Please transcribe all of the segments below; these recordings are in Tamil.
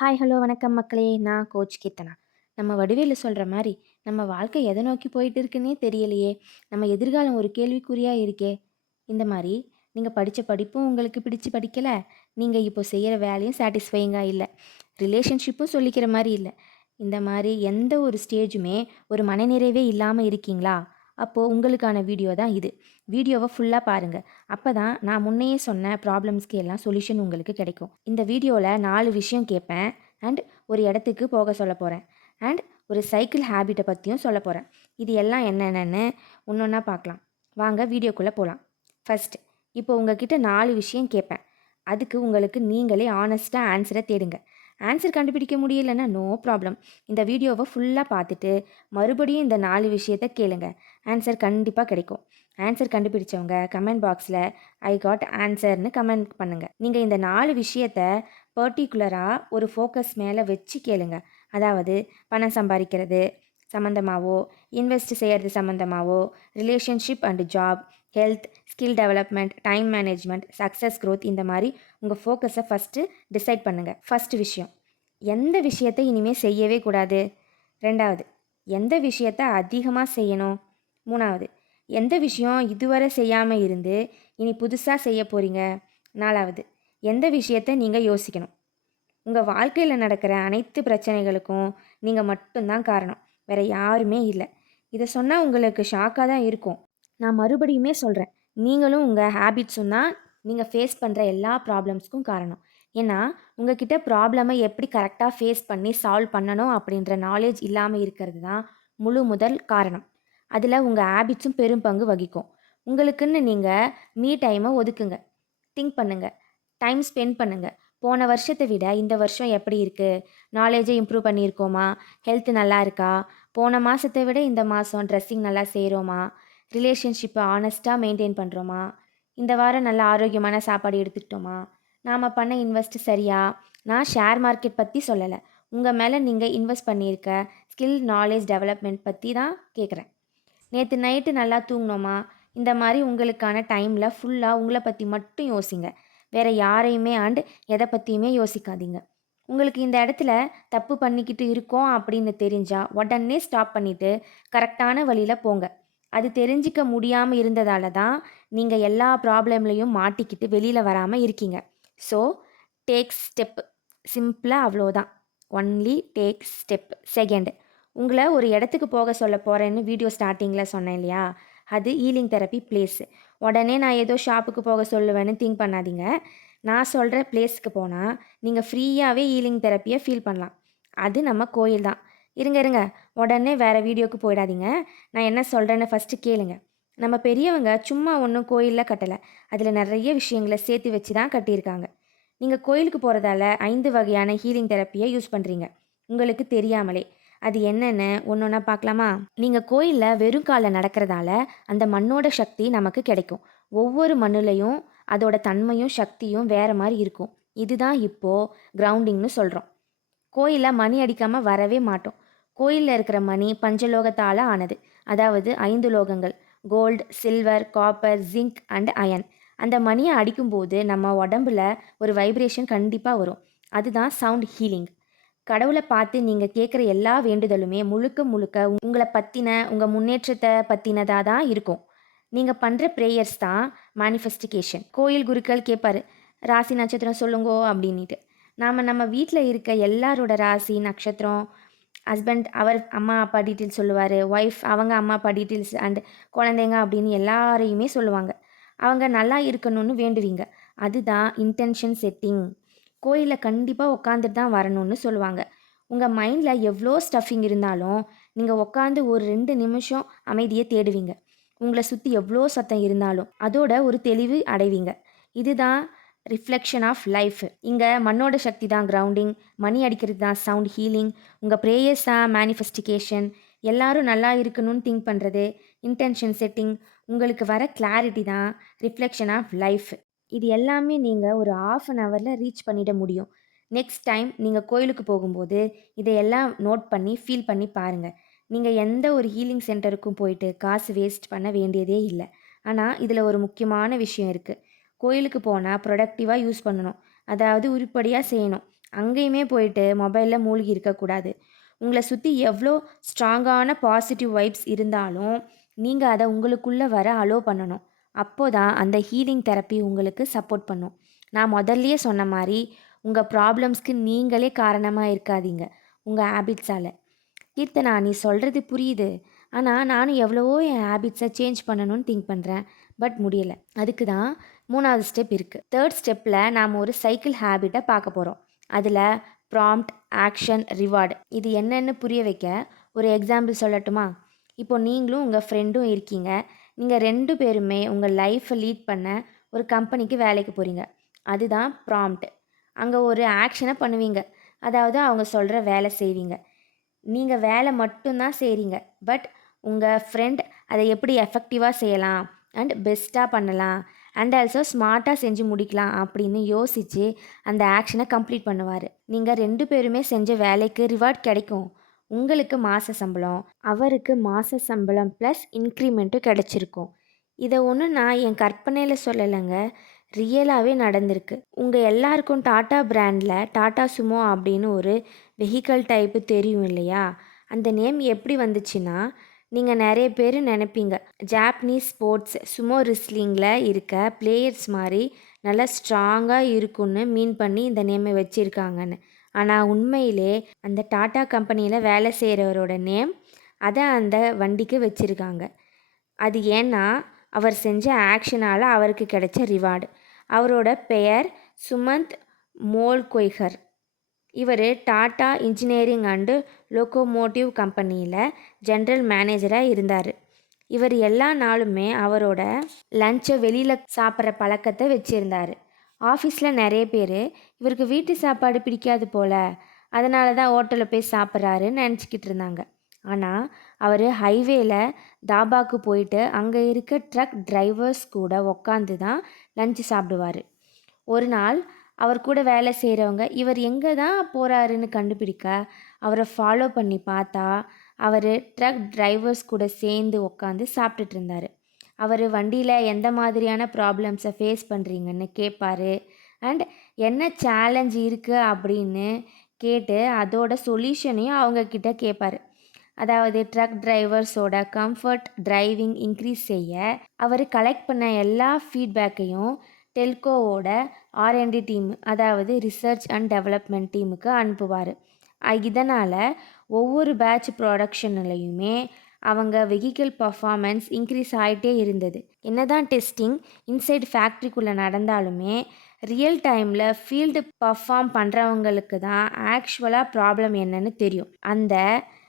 ஹாய் ஹலோ வணக்கம் மக்களே. நான் கோச் கீர்த்தனா. நம்ம வடிவேலு சொல்கிற மாதிரி நம்ம வாழ்க்கை எதை நோக்கி போயிட்டு இருக்குன்னே தெரியலையே. நம்ம எதிர்காலம் ஒரு கேள்விக்குறியாக இருக்கே. இந்த மாதிரி நீங்கள் படித்த படிப்பும் உங்களுக்கு பிடிச்சு படிக்கலை. நீங்கள் இப்போ செய்கிற வேலையும் சாட்டிஸ்ஃபையிங்காக இல்லை. ரிலேஷன்ஷிப்பும் சொல்லிக்கிற மாதிரி இல்லை. இந்த மாதிரி எந்த ஒரு ஸ்டேஜுமே ஒரு மனநிறைவே இல்லாமல் இருக்கீங்களா? அப்போது உங்களுக்கான வீடியோ தான் இது. வீடியோவை ஃபுல்லாக பாருங்கள் அப்போ தான் நான் முன்னையே சொன்ன ப்ராப்ளம்ஸ்க்கு எல்லாம் சொல்யூஷன் உங்களுக்கு கிடைக்கும். இந்த வீடியோவில் நாலு விஷயம் கேட்பேன் அண்ட் ஒரு இடத்துக்கு போக சொல்ல போகிறேன் அண்ட் ஒரு சைக்கிள் ஹேபிட்டை பற்றியும் சொல்ல போகிறேன் இது எல்லாம் என்னென்னு ஒன்று ஒன்றா பார்க்கலாம் வாங்க வீடியோக்குள்ளே போகலாம் ஃபஸ்ட் இப்போ உங்ககிட்ட நாலு விஷயம் கேட்பேன் அதுக்கு உங்களுக்கு நீங்களே ஆனஸ்ட்டாக ஆன்சரை தேடுங்க. ஆன்சர் கண்டுபிடிக்க முடியலன்னா நோ ப்ராப்ளம் இந்த வீடியோவை ஃபுல்லாக பார்த்துட்டு மறுபடியும் இந்த நாலு விஷயத்த கேளுங்க. ஆன்சர் கண்டிப்பாக கிடைக்கும். ஆன்சர் கண்டுபிடிச்சவங்க கமெண்ட் பாக்ஸில் ஐ காட் ஆன்சர்னு கமெண்ட் பண்ணுங்கள் நீங்கள் இந்த நாலு விஷயத்த பர்டிகுலராக ஒரு ஃபோக்கஸ் மேலே வச்சு கேளுங்க. அதாவது பணம் சம்பாதிக்கிறது சம்மந்தமாகவோ இன்வெஸ்ட் செய்கிறது சம்மந்தமாகவோ relationship and job health skill development time management success growth இந்த மாதிரி உங்கள் ஃபோக்கஸை ஃபஸ்ட்டு டிசைட் பண்ணுங்கள் ஃபஸ்ட் விஷயம். எந்த விஷயத்தை இனிமேல் செய்யவே கூடாது? ரெண்டாவது எந்த விஷயத்த அதிகமாக செய்யணும்? மூணாவது எந்த விஷயம் இதுவரை செய்யாமல் இருந்து இனி புதுசாக செய்ய போகிறீங்க நாலாவது எந்த விஷயத்தை நீங்கள் யோசிக்கணும்? உங்கள் வாழ்க்கையில் நடக்கிற அனைத்து பிரச்சனைகளுக்கும் நீங்கள் மட்டும்தான் காரணம். வேறு யாருமே இல்லை. இதை சொன்னால் உங்களுக்கு ஷாக்காக தான் இருக்கும். நான் மறுபடியுமே சொல்கிறேன் நீங்களும் உங்கள் ஹேபிட்ஸும் தான் நீங்கள் ஃபேஸ் பண்ணுற எல்லா ப்ராப்ளம்ஸ்க்கும் காரணம். ஏன்னா உங்ககிட்ட ப்ராப்ளமை எப்படி கரெக்டாக ஃபேஸ் பண்ணி சால்வ் பண்ணணும் அப்படின்ற நாலேஜ் இல்லாமல் இருக்கிறது தான் முழு முதல் காரணம். அதில் உங்கள் ஹேபிட்ஸும் பெரும் பங்கு வகிக்கும். உங்களுக்குன்னு நீங்கள் மீ டைமை ஒதுக்குங்க. திங்க் பண்ணுங்கள் டைம் ஸ்பெண்ட் பண்ணுங்கள் போன வருஷத்தை விட இந்த வருஷம் எப்படி இருக்குது நாலேஜை இம்ப்ரூவ் பண்ணியிருக்கோமா? ஹெல்த் நல்லா இருக்கா? போன மாதத்தை விட இந்த மாதம் ட்ரெஸ்ஸிங் நல்லா செய்கிறோமா ரிலேஷன்ஷிப்பை ஆனஸ்ட்டாக மெயின்டைன் பண்ணுறோமா இந்த வாரம் நல்ல ஆரோக்கியமான சாப்பாடு எடுத்துக்கிட்டோமா? நாம் பண்ண இன்வெஸ்ட் சரியா? நான் ஷேர் மார்க்கெட் பற்றி சொல்லலை. உங்கள் மேலே நீங்கள் இன்வெஸ்ட் பண்ணியிருக்க ஸ்கில் நாலேஜ் டெவலப்மெண்ட் பற்றி தான் கேட்குறேன் நேற்று நைட்டு நல்லா தூங்கினோமா? இந்த மாதிரி உங்களுக்கான டைமில் ஃபுல்லாக உங்களை பற்றி மட்டும் யோசிங்க. வேறு யாரையுமே அண்ட் எதை பற்றியுமே யோசிக்காதீங்க. உங்களுக்கு இந்த இடத்துல தப்பு பண்ணிக்கிட்டு இருக்கோம் அப்படின்னு தெரிஞ்சால் உடனே ஸ்டாப் பண்ணிவிட்டு கரெக்டான வழியில் போங்க. அது தெரிஞ்சிக்க முடியாமல் இருந்ததால தான் நீங்கள் எல்லா ப்ராப்ளம்லையும் மாட்டிக்கிட்டு வெளியில் வராமல் இருக்கீங்க. ஸோ டேக் ஸ்டெப் சிம்பிளாக அவ்வளோதான் ஒன்லி டேக் ஸ்டெப் செகண்ட் உங்களை ஒரு இடத்துக்கு போக சொல்ல போகிறேன்னு வீடியோ ஸ்டார்டிங்கில் சொன்னேன் இல்லையா? அது ஈலிங் தெரப்பி பிளேஸு உடனே நான் ஏதோ ஷாப்புக்கு போக சொல்லுவேன்னு திங்க் பண்ணாதீங்க. நான் சொல்கிற பிளேஸ்க்கு போனால் நீங்கள் ஃப்ரீயாகவே ஈலிங் தெரப்பியை ஃபீல் பண்ணலாம். அது நம்ம கோயில் தான் இருங்க இருங்க. உடனே வேறு வீடியோக்கு போயிடாதீங்க. நான் என்ன சொல்கிறேன்னு ஃபஸ்ட்டு கேளுங்க. நம்ம பெரியவங்க சும்மா ஒன்றும் கோயிலில் கட்டலை. அதில் நிறைய விஷயங்களை சேர்த்து வச்சு தான் கட்டியிருக்காங்க. நீங்கள் கோயிலுக்கு போகிறதால ஐந்து வகையான ஹீலிங் தெரப்பியை யூஸ் பண்ணுறீங்க உங்களுக்கு தெரியாமலே. அது என்னென்னு ஒன்று ஒன்றா பார்க்கலாமா? நீங்கள் கோயிலில் வெறும் காலில் நடக்கிறதால அந்த மண்ணோட சக்தி நமக்கு கிடைக்கும். ஒவ்வொரு மண்ணுலையும் அதோட தன்மையும் சக்தியும் வேறு மாதிரி இருக்கும். இதுதான் இப்போது கிரவுண்டிங்னு சொல்கிறோம் கோயிலில் மணி அடிக்காமல் வரவே மாட்டோம். கோயிலில் இருக்கிற மணி பஞ்சலோகத்தால் ஆனது. அதாவது ஐந்து லோகங்கள். Gold silver copper zinc and iron. அந்த மணியை அடிக்கும்போது நம்ம உடம்புல ஒரு வைப்ரேஷன் கண்டிப்பாக வரும். அதுதான் சவுண்ட் ஹீலிங். கடவுளை பார்த்து நீங்கள் கேட்குற எல்லா வேண்டுதலுமே முழுக்க முழுக்க உங்களை பற்றின உங்கள் முன்னேற்றத்தை பற்றினதாக தான் இருக்கும். நீங்கள் பண்ணுற ப்ரேயர்ஸ் தான் மேனிஃபெஸ்டிகேஷன் கோயில் குருக்கள் கேட்பாரு ராசி நட்சத்திரம் சொல்லுங்கோ அப்படின்ட்டு நாம் நம்ம வீட்டில் இருக்க எல்லாரோட ராசி நட்சத்திரம் ஹஸ்பண்ட் அவர் அம்மா அப்பா டீட்டெயில்ஸ் சொல்லுவார். ஒய்ஃப் அவங்க அம்மா அப்பா டீட்டெயில்ஸ் அண்ட் குழந்தைங்க அப்படின்னு எல்லாரையுமே சொல்லுவாங்க. அவங்க நல்லா இருக்கணும்னு வேண்டுவீங்க. அதுதான் இன்டென்ஷன் செட்டிங் கோயிலில் கண்டிப்பாக உட்காந்துட்டு தான் வரணும்னு சொல்லுவாங்க. உங்கள் மைண்டில் எவ்வளோ ஸ்டஃபிங் இருந்தாலும் நீங்கள் உட்காந்து ஒரு ரெண்டு நிமிஷம் அமைதியை தேடுவீங்க. உங்களை சுற்றி எவ்வளோ சத்தம் இருந்தாலும் அதோட ஒரு தெளிவு அடைவீங்க. இதுதான் ரிஃப்ளெக்ஷன் ஆஃப் லைஃப் இங்கே மண்ணோட சக்தி தான் கிரவுண்டிங் மணி அடிக்கிறது தான் சவுண்ட் ஹீலிங் உங்கள் ப்ரேயர்ஸ் தான் மேனிஃபெஸ்டிகேஷன் எல்லாரும் நல்லா இருக்கணும்னு திங்க் பண்ணுறது இன்டென்ஷன் செட்டிங் உங்களுக்கு வர கிளாரிட்டி தான் ரிஃப்ளெக்ஷன் ஆஃப் லைஃப் இது எல்லாமே நீங்கள் ஒரு ஆஃப் அன் ஹவரில் ரீச் பண்ணிட முடியும். நெக்ஸ்ட் டைம் நீங்கள் கோயிலுக்கு போகும்போது இதையெல்லாம் நோட் பண்ணி ஃபீல் பண்ணி பாருங்கள் நீங்கள் எந்த ஒரு ஹீலிங் சென்டருக்கும் போயிட்டு காசு வேஸ்ட் பண்ண வேண்டியதே இல்லை. ஆனால் இதில் ஒரு முக்கியமான விஷயம் இருக்குது கோயிலுக்கு போனால் ப்ரொடக்டிவாக யூஸ் பண்ணணும். அதாவது உருப்படியாக செய்யணும். அங்கேயுமே போயிட்டு மொபைலில் மூழ்கி இருக்கக்கூடாது உங்களை சுற்றி எவ்வளோ ஸ்ட்ராங்கான பாசிட்டிவ் வைப்ஸ் இருந்தாலும் நீங்கள் அதை உங்களுக்குள்ளே வர அலோ பண்ணணும். அப்போ தான் அந்த ஹீலிங் தெரப்பி உங்களுக்கு சப்போர்ட் பண்ணும். நான் முதல்லையே சொன்ன மாதிரி உங்கள் ப்ராப்ளம்ஸ்க்கு நீங்களே காரணமாக இருக்காதீங்க. உங்கள் ஹேபிட்ஸால் கீர்த்தனா நீ சொல்கிறது புரியுது. ஆனால் நானும் எவ்வளவோ என் ஹேபிட்ஸை சேஞ்ச் பண்ணணும்னு திங்க் பண்ணுறேன் பட் முடியலை. அதுக்கு தான் மூணாவது ஸ்டெப் இருக்குது தேர்ட் ஸ்டெப்பில் நாம் ஒரு சைக்கிள் ஹேபிட்டை பார்க்க போகிறோம் அதில் ப்ராம்ப்ட் ஆக்ஷன் ரிவார்டு இது என்னென்னு புரிய வைக்க ஒரு எக்ஸாம்பிள் சொல்லட்டுமா? இப்போ நீங்களும் உங்கள் ஃப்ரெண்டும் இருக்கீங்க. நீங்கள் ரெண்டு பேருமே உங்கள் லைஃப்பை லீட் பண்ண ஒரு கம்பெனிக்கு வேலைக்கு போகிறீங்க அதுதான் ப்ராம்ப்ட் அங்கே ஒரு ஆக்ஷனை பண்ணுவீங்க. அதாவது அவங்க சொல்கிற வேலை செய்வீங்க. நீங்கள் வேலை மட்டும்தான் செய்கிறீங்க பட் உங்கள் ஃப்ரெண்ட் அதை எப்படி எஃபெக்டிவாக செய்யலாம்? அண்ட் பெஸ்ட்டாக பண்ணலாம். அண்ட் ஆல்சோ ஸ்மார்ட்டாக செஞ்சு முடிக்கலாம் அப்படின்னு யோசித்து அந்த ஆக்ஷனை கம்ப்ளீட் பண்ணுவார். நீங்கள் ரெண்டு பேருமே செஞ்ச வேலைக்கு ரிவார்ட் கிடைக்கும். உங்களுக்கு மாத சம்பளம் அவருக்கு மாத சம்பளம் ப்ளஸ் இன்க்ரிமெண்ட்டும் கிடச்சிருக்கும். இதை ஒன்றும் நான் என் கற்பனையில் சொல்லலைங்க. ரியலாகவே நடந்திருக்கு. உங்கள் எல்லாருக்கும் டாட்டா பிராண்டில் டாட்டா சுமோ அப்படின்னு ஒரு வெஹிக்கல் டைப்பு தெரியும் இல்லையா? அந்த நேம் எப்படி வந்துச்சுன்னா நீங்கள் நிறைய பேர் நினைப்பீங்க. ஜாப்பனீஸ் ஸ்போர்ட்ஸ் சுமோ ரிஸ்லிங்கில் இருக்க பிளேயர்ஸ் மாதிரி நல்லா ஸ்ட்ராங்காக இருக்குன்னு மீன் பண்ணி இந்த நேமை வச்சுருக்காங்கன்னு. ஆனால் உண்மையிலே அந்த டாட்டா கம்பெனியில் வேலை செய்கிறவரோட நேம் அதை அந்த வண்டிக்கு வச்சுருக்காங்க. அது ஏன்னா அவர் செஞ்ச ஆக்ஷனால் அவருக்கு கிடைச்ச ரிவார்டு அவரோட பெயர் சுமந்த் மோல்கொய்கர். இவர் டாட்டா இன்ஜினியரிங் அண்டு லோக்கோமோட்டிவ் கம்பெனியில் ஜென்ரல் மேனேஜராக இருந்தார். இவர் எல்லா நாளுமே அவரோட லஞ்சை வெளியில் சாப்பிட்ற பழக்கத்தை வச்சுருந்தார். ஆஃபீஸில் நிறைய பேர் இவருக்கு வீட்டு சாப்பாடு பிடிக்காது போல அதனால தான் ஹோட்டலில் போய் சாப்பிட்றாருன்னு நினச்சிக்கிட்டு இருந்தாங்க. ஆனால் அவர் ஹைவேல தாபாக்கு போயிட்டு அங்கே இருக்க ட்ரக் டிரைவர்ஸ் கூட உக்காந்து தான் லஞ்சு சாப்பிடுவார். ஒரு நாள் அவர் கூட வேலை செய்கிறவங்க இவர் எங்கே தான் போகிறாருன்னு கண்டுபிடிக்க அவரை ஃபாலோ பண்ணி பார்த்தா அவர் ட்ரக் டிரைவர்ஸ் கூட சேர்ந்து உக்காந்து சாப்பிட்டுட்டு இருந்தார். அவர் வண்டியில் எந்த மாதிரியான ப்ராப்ளம்ஸை ஃபேஸ் பண்ணுறீங்கன்னு கேட்பாரு அண்ட் என்ன சேலஞ்ச் இருக்குது அப்படின்னு கேட்டு அதோட சொல்யூஷனையும் அவங்கக்கிட்ட கேட்பாரு அதாவது ட்ரக் டிரைவர்ஸோட கம்ஃபர்ட் டிரைவிங் இன்க்ரீஸ் செய்ய அவர் கலெக்ட் பண்ண எல்லா ஃபீட்பேக்கையும் டெல்கோவோட ஆர்என்டி டீம் அதாவது ரிசர்ச் அண்ட் டெவலப்மெண்ட் டீமுக்கு அனுப்புவார். இதனால் ஒவ்வொரு பேட்ச் ப்ரொடக்ஷன்லையுமே அவங்க வெஹிக்கிள் பர்ஃபார்மன்ஸ் இன்க்ரீஸ் ஆகிட்டே இருந்தது. என்னதான் டெஸ்டிங் இன்சைட் ஃபேக்ட்ரிக்குள்ளே நடந்தாலுமே ரியல் டைமில் ஃபீல்டு பர்ஃபார்ம் பண்ணுறவங்களுக்கு தான் ஆக்சுவலாக ப்ராப்ளம் என்னன்னு தெரியும். அந்த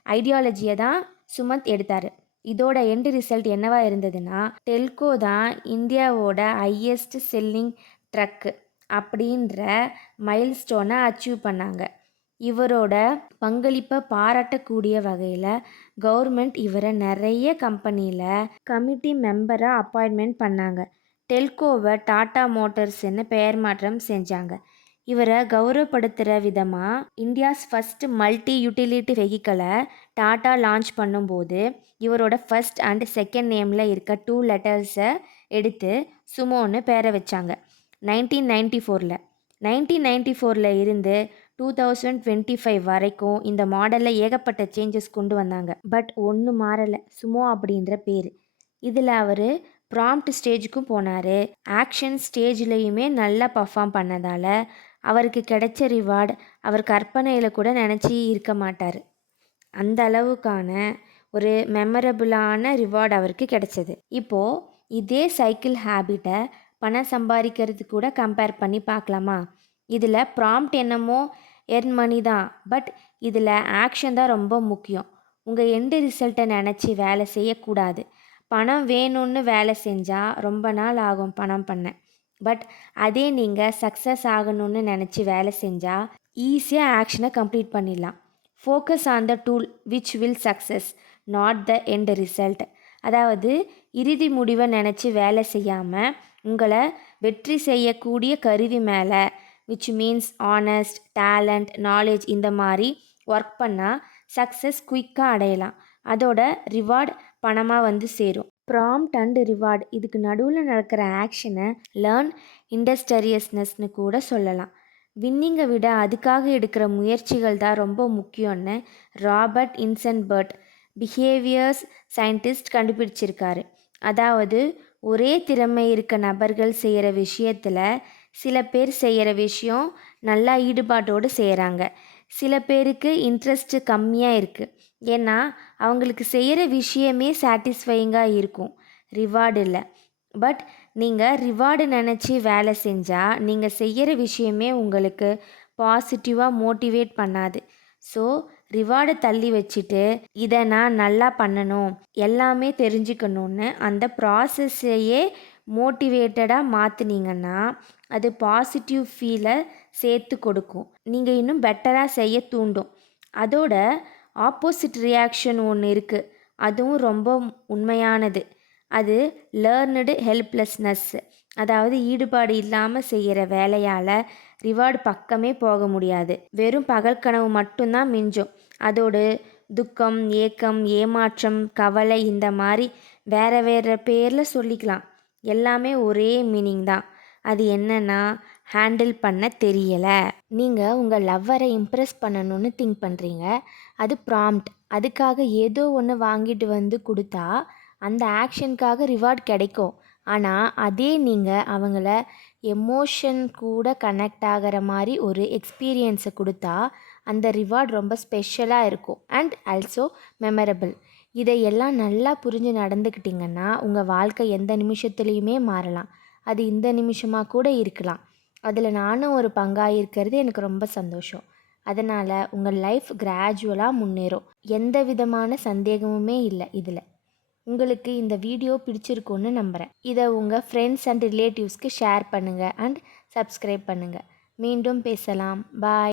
ஐடியாலஜியை தான் சுமந்த் எடுத்தார். இதோட எண்டு ரிசல்ட் என்னவா இருந்ததுன்னா டெல்கோ தான் இந்தியாவோட ஹையஸ்ட் செல்லிங் ட்ரக்கு அப்படின்ற மைல்ஸ்டோனை அச்சீவ் பண்ணாங்க. இவரோட பங்களிப்பை பாராட்டக்கூடிய வகையில் கவர்மெண்ட் இவரை நிறைய கம்பெனியில் கமிட்டி மெம்பராக அப்பாயின்மெண்ட் பண்ணாங்க. டெல்கோவை டாடா மோட்டார்ஸ்ன்னு பெயர் மாற்றம் செஞ்சாங்க. இவரை கௌரவப்படுத்துகிற விதமாக இந்தியாஸ் ஃபஸ்ட் மல்டி யூட்டிலிட்டி வெஹிக்கலை டாட்டா லான்ச் பண்ணும்போது இவரோட ஃபஸ்ட் அண்ட் செகண்ட் நேமில் இருக்க டூ லெட்டர்ஸை எடுத்து சுமோன்னு பேரை வச்சாங்க. நைன்டீன் நைன்டி ஃபோரில் நைன்டீன் நைன்டி ஃபோரில் இருந்து டூ தௌசண்ட் டுவெண்ட்டி ஃபைவ் வரைக்கும் இந்த மாடலில் ஏகப்பட்ட சேஞ்சஸ் கொண்டு வந்தாங்க. பட் ஒன்றும் மாறலை. சுமோ அப்படின்ற பேர். இதில் அவர் ப்ராம்ப்ட் ஸ்டேஜுக்கும் போனார். ஆக்ஷன் ஸ்டேஜ்லேயுமே நல்லா பர்ஃபார்ம் பண்ணதால் அவருக்கு கிடைச்ச ரிவார்டு அவர் கற்பனையில் கூட நினச்சி இருக்க மாட்டார். அந்த அளவுக்கான ஒரு மெமரபுளான ரிவார்டு அவருக்கு கிடைச்சது. இப்போது இதே சைக்கிள் ஹேபிட்டை பணம் சம்பாதிக்கிறது கூட கம்பேர் பண்ணி பார்க்கலாமா? இதில் ப்ராம்ப்ட் என்னமோ எர்ன் மணி தான் பட் இதில் ஆக்ஷன் தான் ரொம்ப முக்கியம். உங்கள் எண்டு ரிசல்ட்டை நினச்சி வேலை செய்யக்கூடாது. பணம் வேணும்னு வேலை செஞ்சால் ரொம்ப நாள் ஆகும் பணம் பண்ண. பட் அதே நீங்கள் சக்ஸஸ் ஆகணும்னு நினச்சி வேலை செஞ்சால் ஈஸியாக ஆக்ஷனை கம்ப்ளீட் பண்ணிடலாம். Focus on the tool which will success not the end result அதாவது இறுதி முடிவை நினச்சி வேலை செய்யாமல் உங்களை வெற்றி செய்யக்கூடிய கருவி மேலே which means honest talent knowledge இந்த மாதிரி ஒர்க் பண்ணால் சக்ஸஸ் குயிக்காக அடையலாம். அதோட ரிவார்ட் பணமாக வந்து சேரும். ப்ராம்ப்ட் அண்ட் ரிவார்ட் இதுக்கு நடுவில் நடக்கிற ஆக்ஷனை லேர்ன் இண்டஸ்டரியஸ்னஸ்னு கூட சொல்லலாம். வின்னிங்கை விட அதுக்காக எடுக்கிற முயற்சிகள் தான் ரொம்ப முக்கியம்னு ராபர்ட் இன்சன்பர்ட் பிஹேவியர்ஸ் சயின்டிஸ்ட் கண்டுபிடிச்சிருக்காரு. அதாவது ஒரே திறமை இருக்க நபர்கள் செய்கிற விஷயத்தில் சில பேர் செய்கிற விஷயம் நல்லா ஈடுபாட்டோடு செய்கிறாங்க சில பேருக்கு இன்ட்ரெஸ்ட்டு கம்மியாக இருக்குது ஏன்னா அவங்களுக்கு செய்கிற விஷயமே சாட்டிஸ்ஃபையிங்காக இருக்கும். ரிவார்டு இல்லை. பட் நீங்கள் ரிவார்டு நினச்சி வேலை செஞ்சால் நீங்கள் செய்கிற விஷயமே உங்களுக்கு பாசிட்டிவாக மோட்டிவேட் பண்ணாது. ஸோ ரிவார்டை தள்ளி வச்சுட்டு இதை நான் நல்லா பண்ணணும் எல்லாமே தெரிஞ்சுக்கணுன்னு அந்த ப்ராசஸ்ஸையே மோட்டிவேட்டடாக மாற்றுனீங்கன்னா அது பாசிட்டிவ் ஃபீலை சேர்த்து கொடுக்கும். நீங்கள் இன்னும் பெட்டராக செய்ய தூண்டும். அதோட ஆப்போசிட் ரியாக்ஷன் ஒன்று இருக்குது அதுவும் ரொம்ப உண்மையானது. அது லேர்னடு ஹெல்ப்லெஸ்னஸ் அதாவது ஈடுபாடு இல்லாமல் செய்கிற வேலையால் ரிவார்டு பக்கமே போக முடியாது. வெறும் பகல் கனவு மட்டும்தான் மிஞ்சும். அதோடு துக்கம் ஏக்கம் ஏமாற்றம் கவலை இந்த மாதிரி வேறு வேறு பேரில் சொல்லிக்கலாம். எல்லாமே ஒரே மீனிங் தான். அது என்னன்னா ஹேண்டில் பண்ண தெரியலை. நீங்கள் உங்கள் லவ்வரை இம்ப்ரெஸ் பண்ணணும்னு திங்க் பண்ணுறீங்க அது ப்ராம்ப்ட் அதுக்காக ஏதோ ஒன்று வாங்கிட்டு வந்து கொடுத்தா அந்த ஆக்ஷனுக்காக ரிவார்ட் கிடைக்கும். ஆனால் அதே நீங்கள் அவங்கள எமோஷன் கூட கனெக்ட் ஆகிற மாதிரி ஒரு எக்ஸ்பீரியன்ஸை கொடுத்தா அந்த ரிவார்ட் ரொம்ப ஸ்பெஷலாக இருக்கும். அண்ட் ஆல்சோ மெமரபிள் இதையெல்லாம் நல்லா புரிஞ்சு நடந்துக்கிட்டிங்கன்னா உங்கள் வாழ்க்கை எந்த நிமிஷத்துலேயுமே மாறலாம். அது இந்த நிமிஷமாக கூட இருக்கலாம். அதில் நானும் ஒரு பங்காக இருக்கிறது எனக்கு ரொம்ப சந்தோஷம். அதனால் உங்கள் லைஃப் கிராஜுவலாக முன்னேறும். எந்த விதமான சந்தேகமுமே இல்லை இதில். உங்களுக்கு இந்த வீடியோ பிடிச்சிருக்குன்னு நம்புகிறேன் இதை உங்கள் ஃப்ரெண்ட்ஸ் அண்ட் ரிலேட்டிவ்ஸ்க்கு ஷேர் பண்ணுங்கள் அண்ட் சப்ஸ்கிரைப் பண்ணுங்கள் மீண்டும் பேசலாம். பாய்